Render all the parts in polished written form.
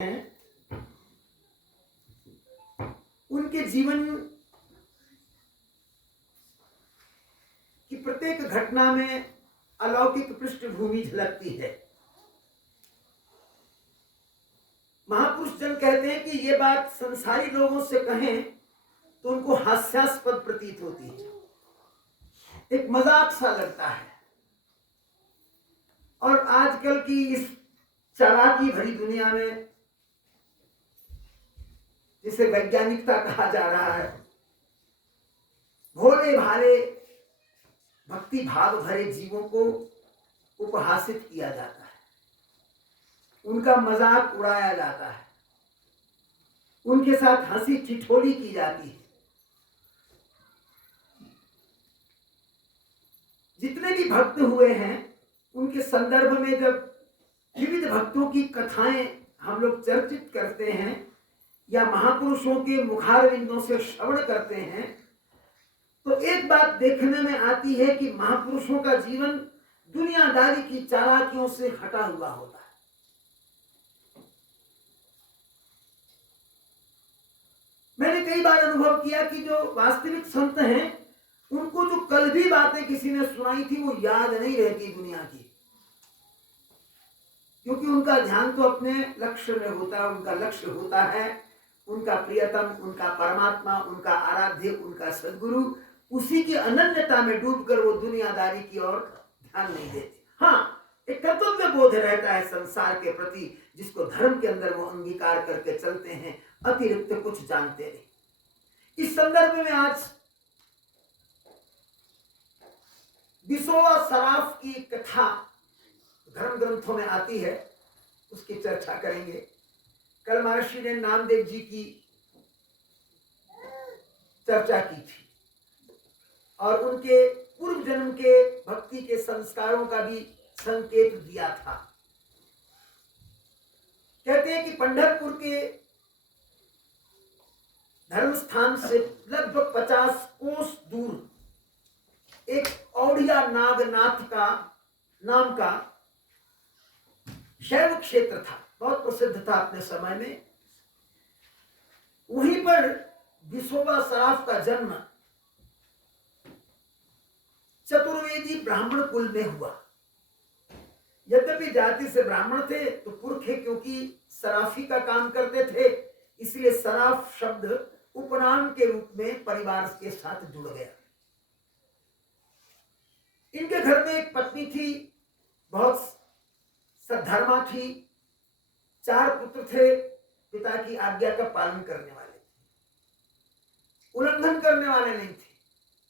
हैं, उनके जीवन की प्रत्येक घटना में अलौकिक पृष्ठभूमि झलकती है। महापुरुष जन कहते हैं कि ये बात संसारी लोगों से कहें तो उनको हास्यास्पद प्रतीत होती है, एक मजाक सा लगता है। और आजकल की इस चालाकी भरी दुनिया में, जिसे वैज्ञानिकता कहा जा रहा है, भोले भाले भक्ति भाव भरे जीवों को उपहासित किया जाता है, उनका मजाक उड़ाया जाता है, उनके साथ हंसी ठिठोली की जाती है। जितने भी भक्त हुए हैं उनके संदर्भ में जब विविध भक्तों की कथाएं हम लोग चर्चित करते हैं या महापुरुषों के मुखारविंदों से श्रवण करते हैं, तो एक बात देखने में आती है कि महापुरुषों का जीवन दुनियादारी की चालाकियों से हटा हुआ होता है। मैंने कई बार अनुभव किया कि जो वास्तविक संत हैं उनको जो कल भी बातें किसी ने सुनाई थी वो याद नहीं रहती दुनिया की, क्योंकि उनका ध्यान तो अपने लक्ष्य में होता है। उनका लक्ष्य होता है उनका प्रियतम, उनका परमात्मा, उनका आराध्य, उनका सद्गुरु। उसी की अनन्यता में डूबकर वो दुनियादारी की ओर ध्यान नहीं देते। हाँ, एक कर्तव्य बोध रहता है संसार के प्रति, जिसको धर्म के अंदर वो अंगीकार करके चलते हैं, अतिरिक्त कुछ जानते नहीं। इस संदर्भ में आज बिसोवा सराफ की कथा धर्म ग्रंथों में आती है, उसकी चर्चा करेंगे। कल महर्षि ने नामदेव जी की चर्चा की थी और उनके पूर्व जन्म के भक्ति के संस्कारों का भी संकेत दिया था। कहते हैं कि पंढरपुर के धर्म स्थान से लगभग 50 कोस दूर एक औड़िया नागनाथ का नाम का शैव क्षेत्र था, बहुत प्रसिद्ध था अपने समय में। वहीं पर बिसोबा सराफ का जन्म चतुर्वेदी ब्राह्मण कुल में हुआ। यद्यपि जाति से ब्राह्मण थे तो पुरखे क्योंकि सराफी का काम करते थे, इसलिए सराफ शब्द उपनाम के रूप में परिवार के साथ जुड़ गया। इनके घर में एक पत्नी थी, बहुत सद्धर्मा थी। 4 पुत्र थे, पिता की आज्ञा का पालन करने वाले थे, उल्लंघन करने वाले नहीं थे,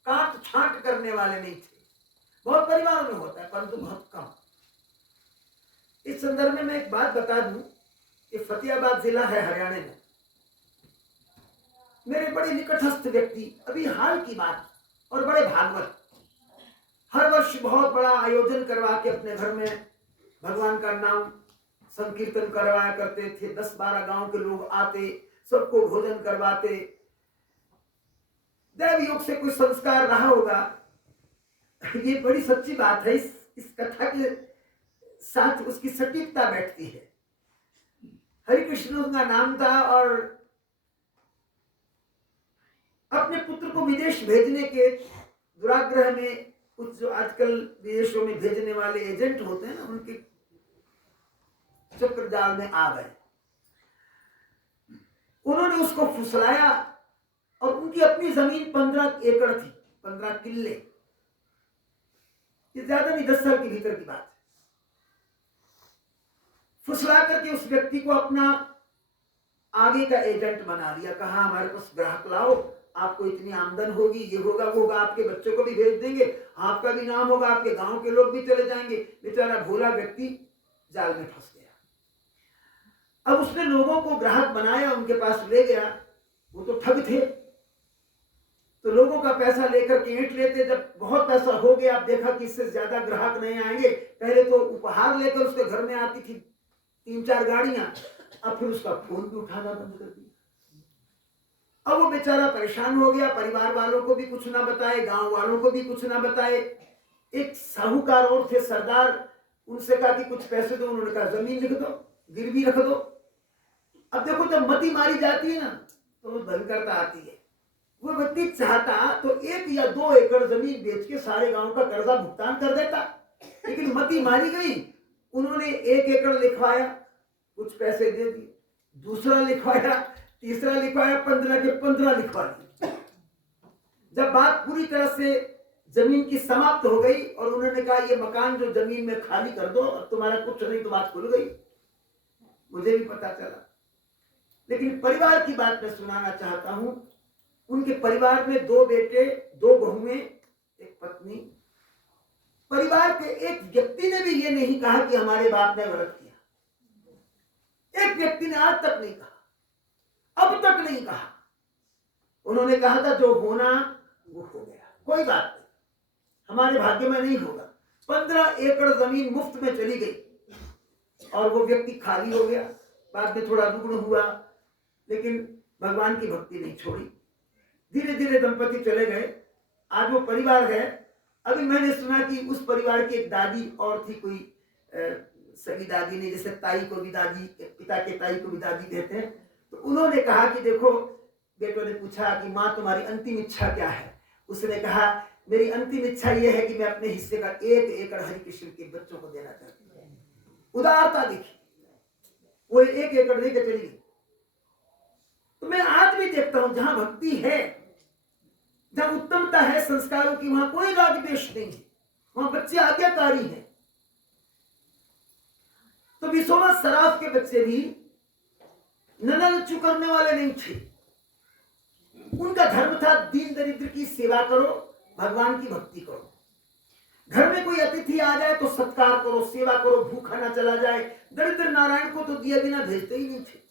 काट छांट करने वाले नहीं थे। बहुत परिवारों में होता है परंतु बहुत कम। इस संदर्भ में मैं एक बात बता दूं कि फतेहाबाद जिला है हरियाणा में। मेरे बड़े निकटस्थ व्यक्ति, अभी हाल की बात, और बड़े भागवत, हर वर्ष बहुत बड़ा आयोजन करवा के अपने घर में भगवान का नाम संकीर्तन करवाया करते थे। 10-12 गांव के लोग आते, सबको भोजन करवाते। दैव योग से कोई संस्कार रहा होगा, ये बड़ी सच्ची बात है। इस कथा के साथ उसकी सटीकता बैठती है। हरि कृष्ण का नाम था और अपने पुत्र को विदेश भेजने के दुराग्रह में कुछ जो आजकल विदेशों में भेजने वाले एजेंट होते हैं ना, उनके चक्रजाल में आ गए। उन्होंने उसको फुसलाया और उनकी अपनी जमीन 15 एकड़ थी, 15 किल्ले। ये ज्यादा नहीं, 10 साल के भीतर की बात है। फुसला करके उस व्यक्ति को अपना आगे का एजेंट बना लिया। कहा हमारे पास ग्राहक लाओ, आपको इतनी आमदन होगी, ये होगा वो होगा, आपके बच्चों को भी भेज देंगे, आपका भी नाम होगा, आपके गांव के लोग भी चले जाएंगे। बेचारा भोला व्यक्ति जाल में फंस गया। अब उसने लोगों को ग्राहक बनाया, उनके पास ले गया। वो तो ठग थे, तो लोगों का पैसा लेकर के ऐंठ लेते। जब बहुत पैसा हो गया, अब देखा कि इससे ज्यादा ग्राहक नहीं आएंगे। पहले तो उपहार लेकर उसके घर में आती थी 3-4 गाड़ियां, अब फिर उसका फोन भी उठाना बंद कर दिया। अब वो बेचारा परेशान हो गया, परिवार वालों को भी कुछ ना बताए, गांव वालों को भी कुछ ना बताए। एक साहूकार और थे सरदार, उनसे कहा कि कुछ पैसे दो। उन्होंने कहा जमीन लिख दो, गिरवी रख दो। अब देखो जब मती मारी जाती है ना तो भयंकरता आती है। वो व्यक्ति चाहता तो 1 या 2 एकड़ जमीन बेच के सारे गांव का कर्जा भुगतान कर देता, लेकिन मती मारी गई। उन्होंने 1 एकड़ लिखवाया, कुछ पैसे दे दिए, दूसरा लिखवाया, तीसरा लिखवाया, 15 के 15 लिखवा दिए। जब बात पूरी तरह से जमीन की समाप्त हो गई और उन्होंने कहा ये मकान जो जमीन में खाली कर दो, अब तुम्हारा कुछ नहीं, तो बात खुल गई। मुझे भी पता चला, लेकिन परिवार की बात मैं सुनाना चाहता हूं। उनके परिवार में 2 बेटे, 2 बहुएं, एक पत्नी। परिवार के एक व्यक्ति ने भी ये नहीं कहा कि हमारे बाप ने गलत किया। एक व्यक्ति ने आज तक नहीं कहा, अब तक नहीं कहा। उन्होंने कहा था जो होना वो हो गया, कोई बात नहीं, हमारे भाग्य में नहीं होगा। 15 एकड़ जमीन मुफ्त में चली गई और वो व्यक्ति खाली हो गया। बाद में थोड़ा रुग्ण हुआ, लेकिन भगवान की भक्ति नहीं छोड़ी। धीरे धीरे दंपति चले गए। आज वो परिवार है। अभी मैंने सुना कि उस परिवार की एक दादी और थी, कोई सगी दादी ने, जैसे ताई को भी दादी, पिता के ताई को भी दादी कहते हैं। तो उन्होंने कहा कि देखो, बेटों ने पूछा कि माँ तुम्हारी अंतिम इच्छा क्या है? उसने कहा मेरी अंतिम इच्छा यह है कि मैं अपने हिस्से का 1 एकड़ हरिकृष्ण के बच्चों को देना चाहती हूँ। उदारता देखी, वो 1 एकड़ लेकर चली गई। तो मैं आज भी देखता हूं जहां भक्ति है, जहां उत्तमता है संस्कारों की, वहां कोई राग द्वेष नहीं है, वहां बच्चे आज्ञाकारी हैं। तो विशोबा सराफ के बच्चे भी ननलचू करने वाले नहीं थे। उनका धर्म था दीन दरिद्र की सेवा करो, भगवान की भक्ति करो। घर में कोई अतिथि आ जाए तो सत्कार करो, सेवा करो, भूखा ना चला जाए। दरिद्र नारायण को तो दिया बिना भेजते ही नहीं थे।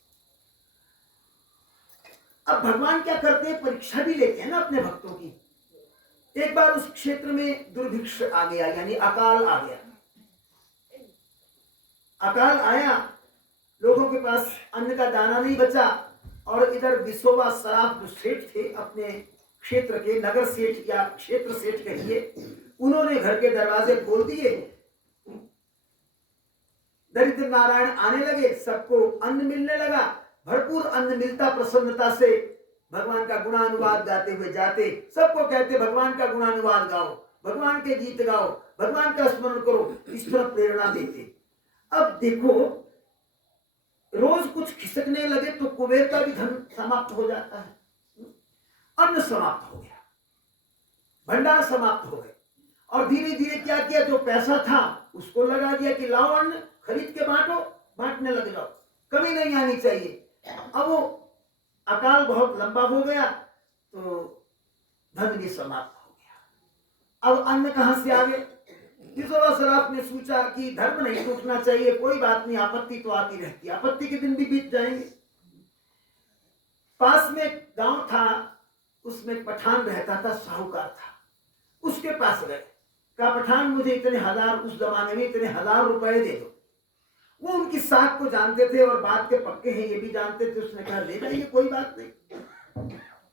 अब भगवान क्या करते हैं, परीक्षा भी लेते हैं ना अपने भक्तों की। एक बार उस क्षेत्र में दुर्भिक्ष आ गया, यानी अकाल आ गया। अकाल आया, लोगों के पास अन्न का दाना नहीं बचा, और इधर विशोबा सराफ जो सेठ थे, अपने क्षेत्र के नगर सेठ या क्षेत्र सेठ कहिए, उन्होंने घर के दरवाजे खोल दिए। दरिद्र नारायण आने लगे, सबको अन्न मिलने लगा, भरपूर अन्न मिलता। प्रसन्नता से भगवान का गुणानुवाद गाते हुए जाते, सबको कहते भगवान का गुणानुवाद गाओ, भगवान के गीत गाओ, भगवान का स्मरण करो, इस तरह प्रेरणा देते। अब देखो, रोज कुछ खिसकने लगे तो कुबेर का भी धन समाप्त हो जाता है। अन्न समाप्त हो गया, भंडार समाप्त हो गए, और धीरे धीरे क्या किया, जो पैसा था उसको लगा दिया कि लाओ अन्न खरीद के बांटो, बांटने लग जाओ, कमी नहीं आनी चाहिए। अब वो अकाल बहुत लंबा हो गया तो धन भी समाप्त हो गया। अब अन्न कहां से आ गए? विशोबा सराफ ने सोचा कि धर्म नहीं टूटना चाहिए, कोई बात नहीं, आपत्ति तो आती रहती है, आपत्ति के दिन भी बीत जाएंगे। पास में गांव था, उसमें पठान रहता था, साहूकार था। उसके पास गए, कहा पठान मुझे इतने हजार, उस जमाने में इतने 1000 रुपए दे दो। वो उनकी साख को जानते थे और बात के पक्के हैं ये भी जानते थे। उसने कहा ले जाइए, कोई बात नहीं,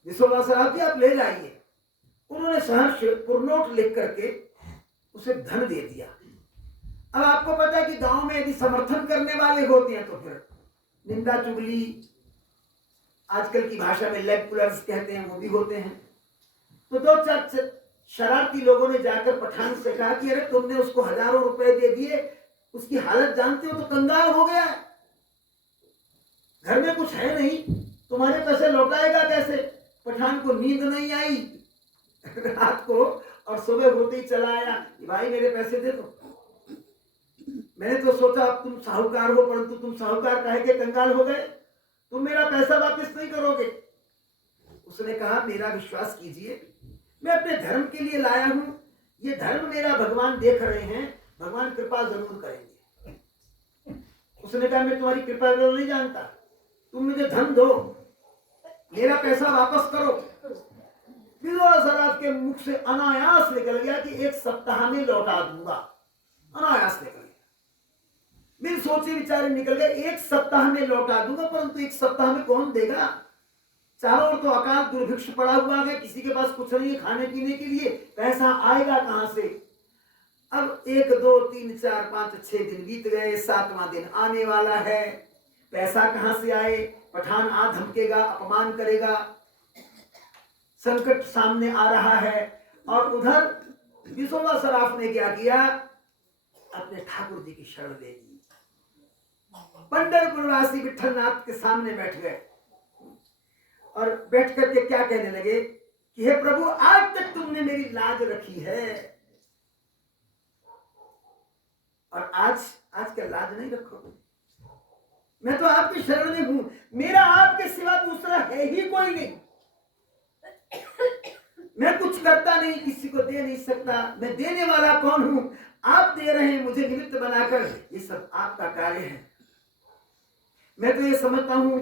विशोबा सराफ जी आप ले जाइए। उन्होंने सहर्ष पुरनोट लिख करके उसे धन दे दिया। अब आपको पता है कि गांव में यदि समर्थन करने वाले होते हैं तो फिर निंदा चुगली, आजकल की भाषा में लेग पुलर्स कहते हैं, वो भी होते हैं। तो 2-4 शरारती लोगों ने जाकर पठान से कहा कि अरे तुमने उसको हजारों रुपए दे दिए, उसकी हालत जानते हो, तो कंगाल हो गया है, घर में कुछ है नहीं, तुम्हारे पैसे लौटाएगा कैसे? पठान को नींद नहीं आई रात को, और सुबह होते ही चला आया कि भाई मेरे पैसे दे दो। मैंने तो सोचा अब तुम साहूकार हो, परंतु तुम साहूकार काहे के कंगाल हो गए, तुम मेरा पैसा वापस नहीं करोगे। उसने कहा मेरा विश्वास कीजिए, मैं अपने धर्म के लिए लाया हूं, ये धर्म मेरा भगवान देख रहे हैं, भगवान कृपा जरूर करेंगे। उसने कहा मैं तुम्हारी कृपा जरूर नहीं जानता, तुम मुझे धन दो, मेरा पैसा वापस करो। विशोबा सराफ के मुख से अनायास निकल गया कि 1 सप्ताह में लौटा दूंगा। अनायास निकल गया, मेरे सोचे विचारे निकल गए, 1 सप्ताह में लौटा दूंगा। परंतु 1 सप्ताह में कौन देगा? चारों ओर तो अकाल दुर्भिक्ष पड़ा हुआ है, किसी के पास कुछ नहीं है खाने पीने के लिए, पैसा आएगा कहां से? अब 1, 2, 3, 4, 5, 6 दिन बीत गए, 7वां दिन आने वाला है। पैसा कहां से आए, पठान आ धमकेगा, अपमान करेगा, संकट सामने आ रहा है। और उधर बिसोबा सराफ ने क्या किया, अपने ठाकुर जी की शरण ले ली। पंढरपुरवासी विठलनाथ के सामने बैठ गए और बैठ करके क्या कहने लगे कि हे प्रभु, आज तक तुमने मेरी लाज रखी है और आज क्या लाज नहीं रखोगे? मैं तो आपकी शरण में हूं, मेरा आपके सिवा दूसरा है ही कोई नहीं। मैं कुछ करता नहीं, किसी को दे नहीं सकता, मैं देने वाला कौन हूं? आप दे रहे हैं मुझे निमित्त बनाकर, ये सब आपका कार्य है। मैं तो ये समझता हूं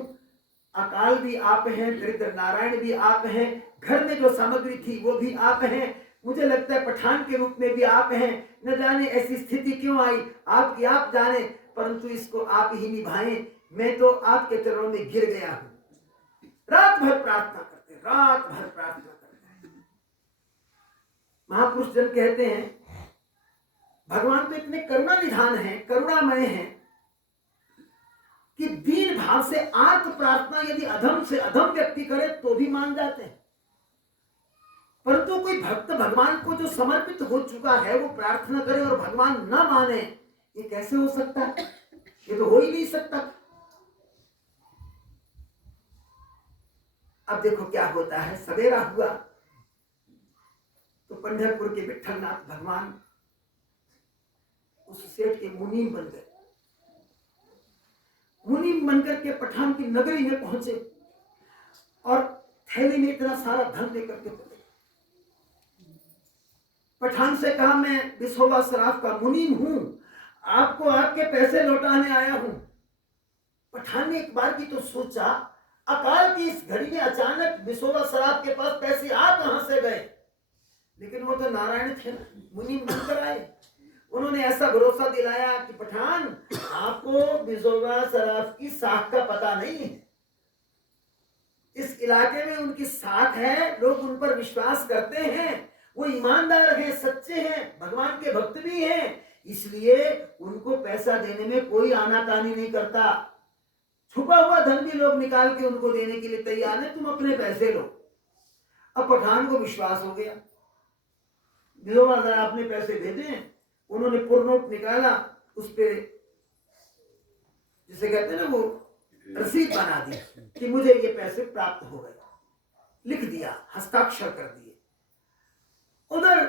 अकाल भी आप हैं, दरिद्र नारायण भी आप हैं, घर में जो सामग्री थी वो भी आप हैं, मुझे लगता है पठान के रूप में भी आप हैं। न जाने ऐसी स्थिति क्यों आई, आपकी आप जाने, परंतु इसको आप ही निभाएं। मैं तो आपके चरणों में गिर गया हूं। रात भर प्रार्थना करते, रात भर प्रार्थना करते। महापुरुष जन कहते हैं भगवान तो इतने करुणा निधान है, करुणामय है कि दीन भाव से आर्त प्रार्थना यदि अधम से अधम व्यक्ति करे तो भी मान जाते हैं, परंतु कोई भक्त भगवान को जो समर्पित हो चुका है वो प्रार्थना करे और भगवान न माने, ये कैसे हो सकता है? ये तो हो ही नहीं सकता। अब देखो क्या होता है, सवेरा हुआ तो पंढरपुर के विठलनाथ भगवान उस सेठ के मुनीम बन गए। मुनीम बनकर के पठान की नगरी में पहुंचे और थैली में इतना सारा धन लेकर के चले। पठान से कहा, मैं बिसोबा सराफ का मुनीम हूं, आपको आपके पैसे लौटाने आया हूं। पठान ने एक बार की तो सोचा, अकाल की इस घड़ी में अचानक बिसोबा सराफ के पास पैसे आ कहां से गए? लेकिन वो तो नारायण थे ना, मुनीम बनकर आए। उन्होंने ऐसा भरोसा दिलाया कि पठान, आपको बिसोबा सराफ की साख का पता नहीं है, इस इलाके में उनकी साख है, लोग उन पर विश्वास करते हैं, वो ईमानदार हैं, सच्चे हैं, भगवान के भक्त भी हैं, इसलिए उनको पैसा देने में कोई आनाकानी नहीं करता। छुपा हुआ धन भी लोग निकाल के उनको देने के लिए तैयार है, तुम अपने पैसे लो। अब पठान को विश्वास हो गया, बिसोबा सराफ ने पैसे भेजे हैं। उन्होंने पुरनोट निकाला, उस पे जिसे कहते हैं ना वो रसीद बना दी कि मुझे ये पैसे प्राप्त हो गए, लिख दिया, हस्ताक्षर कर दिए। उधर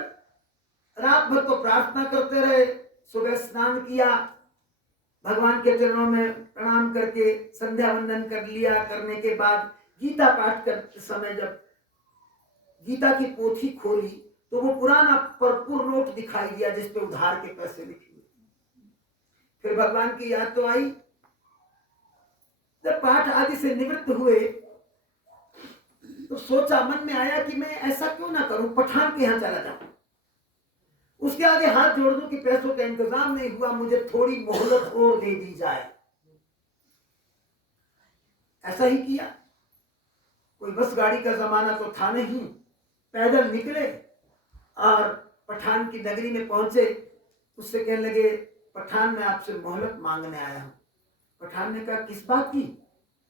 रात भर तो प्रार्थना करते रहे, सुबह स्नान किया, भगवान के चरणों में प्रणाम करके संध्या वंदन कर लिया। करने के बाद गीता पाठ करते समय जब गीता की पोथी खोली तो वो पुराना भरपूर नोट दिखाई दिया जिसपे उधार के पैसे लिखे हुए। फिर भगवान की याद तो आई। जब पाठ आदि से निवृत्त हुए तो सोचा, मन में आया कि मैं ऐसा क्यों ना करूं, पठान के यहां चला जाऊं, उसके आगे हाथ जोड़ दूं कि पैसों का इंतजाम नहीं हुआ, मुझे थोड़ी मोहलत और दे दी जाए। ऐसा ही किया। कोई बस गाड़ी का जमाना तो था नहीं, पैदल निकले और पठान की नगरी में पहुंचे। उससे कहने लगे, पठान मैं आपसे मोहलत मांगने आया हूं। पठान ने कहा, किस बात की?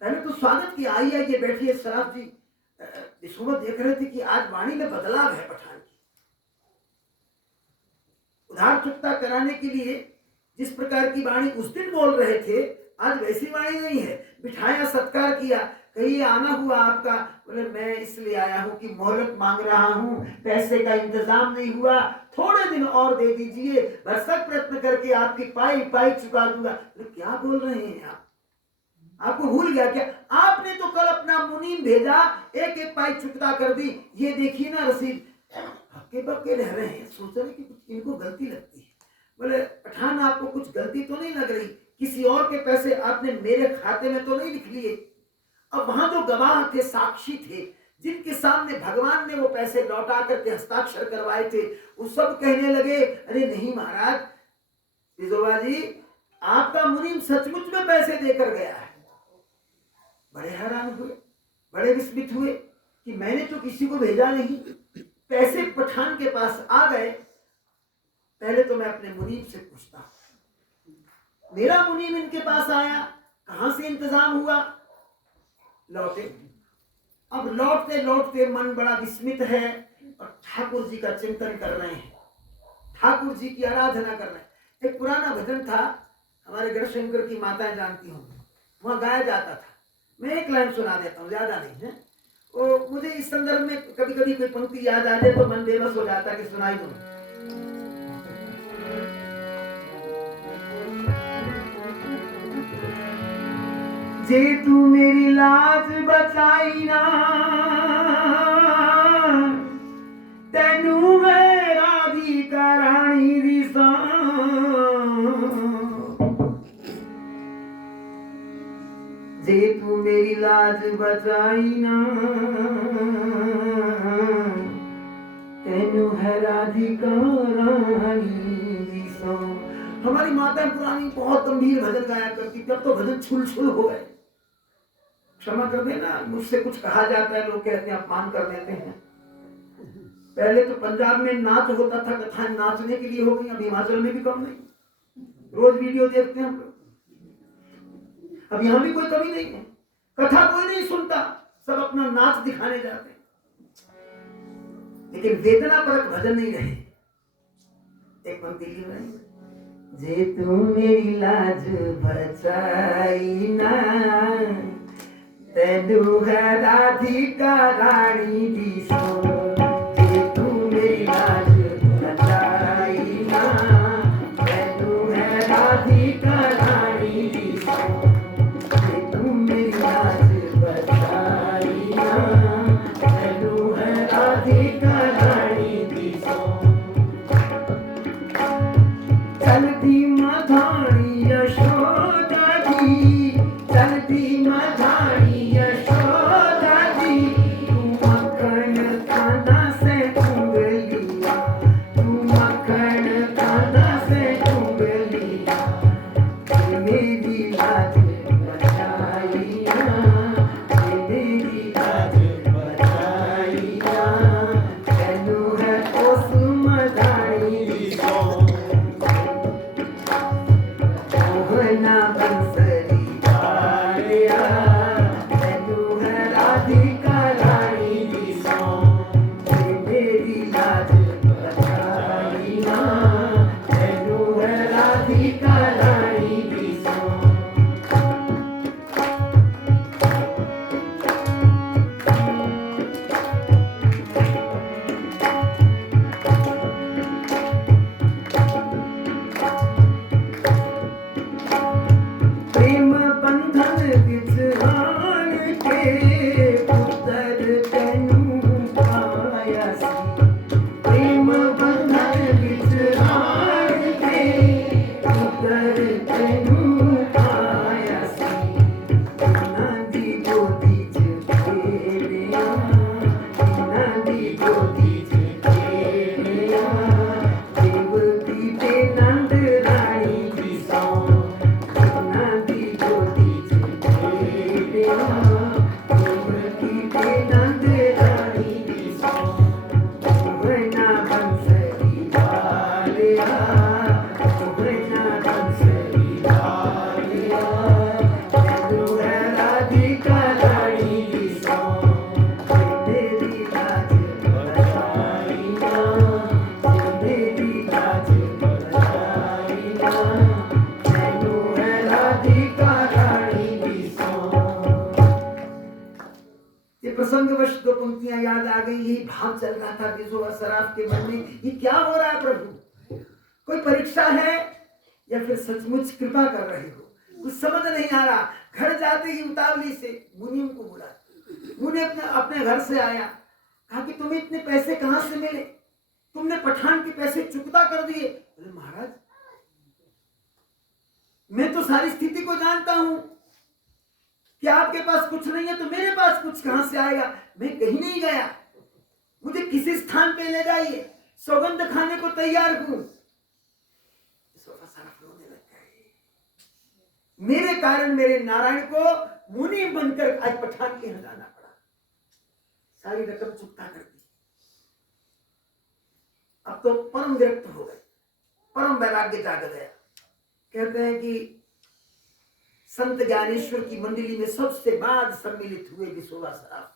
पहले तो स्वागत की, आइए ये बैठिए। सराफ जी बिसोबा देख रहे थे कि आज वाणी में बदलाव है पठान की। उधार चुकता कराने के लिए जिस प्रकार की वाणी उस दिन बोल रहे थे, आज वैसी वाणी नहीं है। बिठाया, सत्कार किया, कहिए आना हुआ आपका? बोले, मैं इसलिए आया हूं कि मोहलत मांग रहा हूं, पैसे का इंतजाम नहीं हुआ, थोड़े दिन और दे दीजिए, भरसक प्रयत्न करके आपकी पाई पाई चुका दूंगा। तो क्या बोल रहे हैं आप? आपको भूल गया क्या? आपने तो कल अपना मुनीम भेजा, एक एक पाई चुकता कर दी, ये देखिए ना रसीद। हक्के बक्के रह रहे हैं, सोच रहे कि कुछ इनको गलती लगती है। बोले, पठान आपको कुछ गलती तो नहीं लग रही? किसी और के पैसे आपने मेरे खाते में तो नहीं लिख लिए? अब वहां जो गवाह थे, साक्षी थे, जिनके सामने भगवान ने वो पैसे लौटा करके हस्ताक्षर करवाए थे, वो सब कहने लगे, अरे नहीं महाराज, बिसोबा जी आपका मुनीम सचमुच में पैसे देकर गया है। बड़े हैरान हुए, बड़े विस्मित हुए कि मैंने तो किसी को भेजा नहीं, पैसे पठान के पास आ गए। पहले तो मैं अपने मुनीम से पूछता, मेरा मुनीम इनके पास आया, कहां से इंतजाम हुआ? लौटे। अब लौटते लौटते मन बड़ा विस्मित है और ठाकुर जी का चिंतन कर रहे हैं, ठाकुर जी की आराधना कर रहे हैं। एक पुराना भजन था, हमारे गढ़शंकर की माताएं जानती होंगी, वहां गाया जाता था। मैं एक लाइन सुना देता हूँ, ज्यादा नहीं है। वो मुझे इस संदर्भ में कभी कभी कोई पंक्ति याद आ जाए तो मन बेबस हो जाता है कि सुनाई दूं। जे तू मेरी लाज बचाई ना, तेनू मैं राधिका रानी दिसा। जे तू मेरी लाज बचाई ना, तेनू है राधिका रानी दिसा। हमारी माता पुरानी बहुत गंभीर भजन गाया करती, तब तो भजन छुल छुल हो गए। क्षमा कर देना, मुझसे कुछ कहा जाता है, लोग कहते हैं अपमान कर देते हैं। पहले तो पंजाब में नाच होता था, कथाएं नाचने के लिए हो गई, अब हिमाचल में भी कम नहीं। रोज वीडियो देखते हैं हम लोग, अब यहाँ भी कोई कमी नहीं है। कथा कोई नहीं सुनता, सब अपना नाच दिखाने जाते हैं, लेकिन वेदना परक भजन नहीं रहे। एक पंक्ति लिख रहे हैं, जे तू मेरी लाज बचाई ना, तेनू है राधिका रानी दिसो। जे तू मेरी लाज बचाई ना, तेनू है राधिका रानी दिसो। जे तू मेरी लाज बचाई ना, तेनू है राधिका रानी दिसो। चलती मधानी यशोदा दी, चलती मधानी यशोदा दी, तू मक्खन खाना से उंगलिया, तू मक्खन खाना से उंगलिया। मेरी लाज बचाई ना, मेरी लाज बचाई ना, तेनू है उस मधानी दिसो। मोहना बंसरी वालिया, तेनू है राधिका रानी दिसो। मेरी लाज बचाई ना, तेनू है राधिका रानी दिसो। प्रेम बंधन विचरान के पुत्र तेनू पाया सी। प्रेम बंधन विचरान के पुत्र तेनू पाया सी। इन्हां दी गोदी च खेलिया, इन्हां दी गोदी च खेलिया, देवकी ते नंद रानी दिसो। प्रसंगवश दो पंक्तियां याद आ गई, यही भाव चल रहा था बिजो और सराफ के मन में। ये क्या हो रहा है प्रभु? कोई परीक्षा है या फिर सचमुच कृपा कर रहे हो? कुछ समझ नहीं आ रहा। घर जाते ही उतावली से मुनि को बुला, मुनि अपने घर से आया, कहा कि तुम्हें इतने पैसे कहां से मिले? तुमने पठान के पैसे चुकता कर दिए। बोले महाराज, मैं तो सारी स्थिति को जानता हूं कि आपके पास कुछ नहीं है, तो मेरे पास कुछ कहां से आएगा? मैं कहीं नहीं गया, मुझे किसी स्थान पे ले जाइए, सौगंध खाने को तैयार हूं। रोने लग गए। मेरे कारण मेरे नारायण को मुनि बनकर आज पठान के यहाँ जाना पड़ा, सारी रकम चुकता कर दी। अब तो परम विरक्त हो गए, परम वैराग्य जाग गया। कहते हैं कि संत ज्ञानेश्वर की मंडली में सबसे बाद सम्मिलित हुए विसोबा सराफ,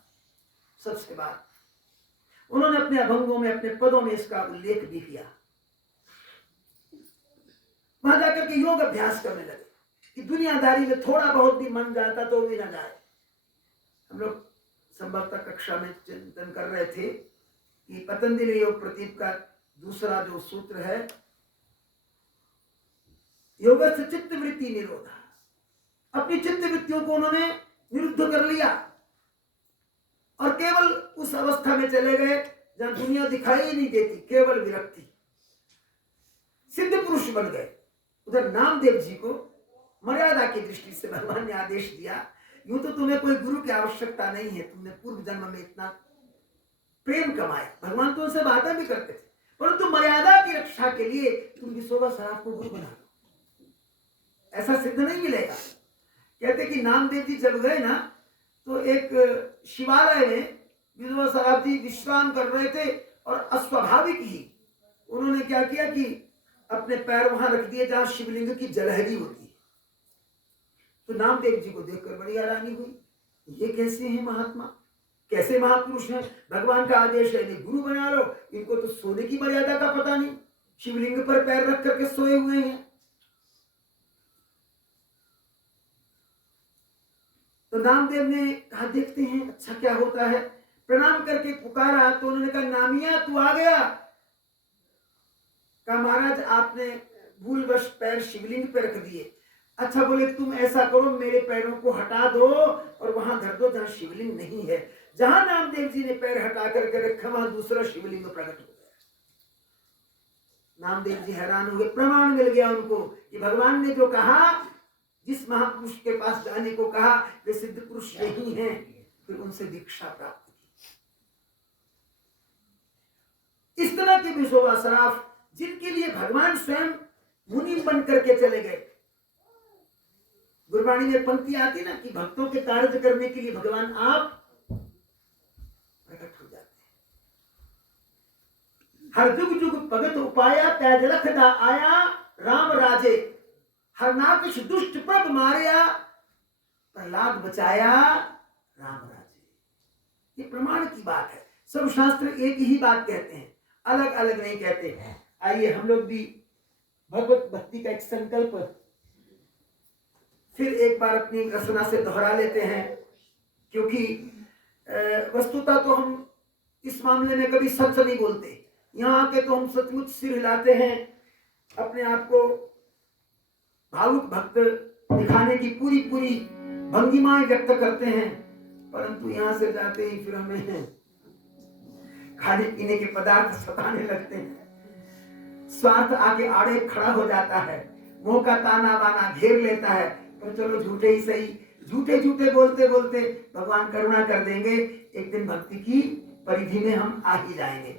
सबसे बाद। उन्होंने अपने अभंगों में, अपने पदों में इसका उल्लेख भी किया। वहां जाकर के योग अभ्यास करने लगे कि दुनियादारी में थोड़ा बहुत भी मन जाता तो भी ना जाए। हम लोग संभवतः कक्षा में चिंतन कर रहे थे कि पतंजलि योग प्रदीप का दूसरा जो सूत्र है, योग से चित्त वृत्ति निरोधा, अपनी चित्त वृत्तियों को उन्होंने निरुद्ध कर लिया और केवल उस अवस्था में चले गए जहां दुनिया दिखाई ही नहीं देती, केवल विरक्ति, सिद्ध पुरुष बन गए। उधर नामदेव जी को मर्यादा की दृष्टि से भगवान ने आदेश दिया, यूं तो तुम्हें कोई गुरु की आवश्यकता नहीं है, तुमने पूर्व जन्म में इतना प्रेम कमाया, भगवान तो उनसे बातें भी करते थे, परंतु मर्यादा की रक्षा के लिए तुम विसोबा सराफ को गुरु बना लो, ऐसा सिद्ध नहीं मिलेगा। कहते कि नामदेव जी जब गए ना तो एक शिवालय में विसोबा सराफ जी विश्राम कर रहे थे और अस्वाभाविक ही उन्होंने क्या किया कि अपने पैर वहां रख दिए जहां शिवलिंग की जलहरी होती है। तो नामदेव जी को देखकर बड़ी हैरानी हुई, ये कैसे हैं महात्मा, कैसे महापुरुष हैं, भगवान का आदेश है इन्हें गुरु बना लो, इनको तो सोने की मर्यादा का पता नहीं, शिवलिंग पर पैर रख करके सोए हुए हैं। तो नामदेव ने कहा देखते हैं अच्छा क्या होता है, प्रणाम करके पुकारा तो उन्होंने कहा नामिया तू आ गया। कहा महाराज आपने भूलवश पैर शिवलिंग पे रख दिए। अच्छा बोले तुम ऐसा करो मेरे पैरों को हटा दो और वहां धर दो जहां शिवलिंग नहीं है। जहां नामदेव जी ने पैर हटा करके रखा वहां दूसरा शिवलिंग प्रकट हो गया। नामदेव जी हैरान हो गए, प्रमाण मिल गया उनको कि भगवान ने जो कहा, जिस महापुरुष के पास जाने को कहा वे सिद्ध पुरुष यही हैं। फिर उनसे दीक्षा प्राप्त की। इस तरह के विसोबा सराफ जिनके लिए भगवान स्वयं मुनि बन करके चले गए। गुरबाणी में पंक्ति आती ना कि भक्तों के कार्य करने के लिए भगवान आप प्रकट हो जाते हैं। हर जुग जुग भगत उपाया त्याज रखदा आया राम राजे, हर नाकिश दुष्ट प्रभ मारिया प्रहलाद बचाया राम राजे। ये प्रमाण की बात है। सब शास्त्र एक ही बात कहते हैं, अलग अलग नहीं कहते हैं। आइए हम लोग भी भगवत भक्ति का एक संकल्प फिर एक बार अपनी रचना से दोहरा लेते हैं, क्योंकि वस्तुतः तो हम इस मामले में कभी सच नहीं बोलते। यहाँ आके तो हम सचमुच सिर हिलाते हैं, अपने आप को भावुक भक्त दिखाने की पूरी पूरी भंगिमाएं व्यक्त करते हैं, परंतु यहाँ से जाते ही फिर हमें खाने पीने के पदार्थ सताने लगते हैं। स्वार्थ आके आड़े खड़ा हो जाता है, मोह का ताना बाना घेर लेता है। पर चलो झूठे ही सही, झूठे झूठे बोलते बोलते भगवान करुणा कर देंगे, एक दिन भक्ति की परिधि में हम आ ही जाएंगे।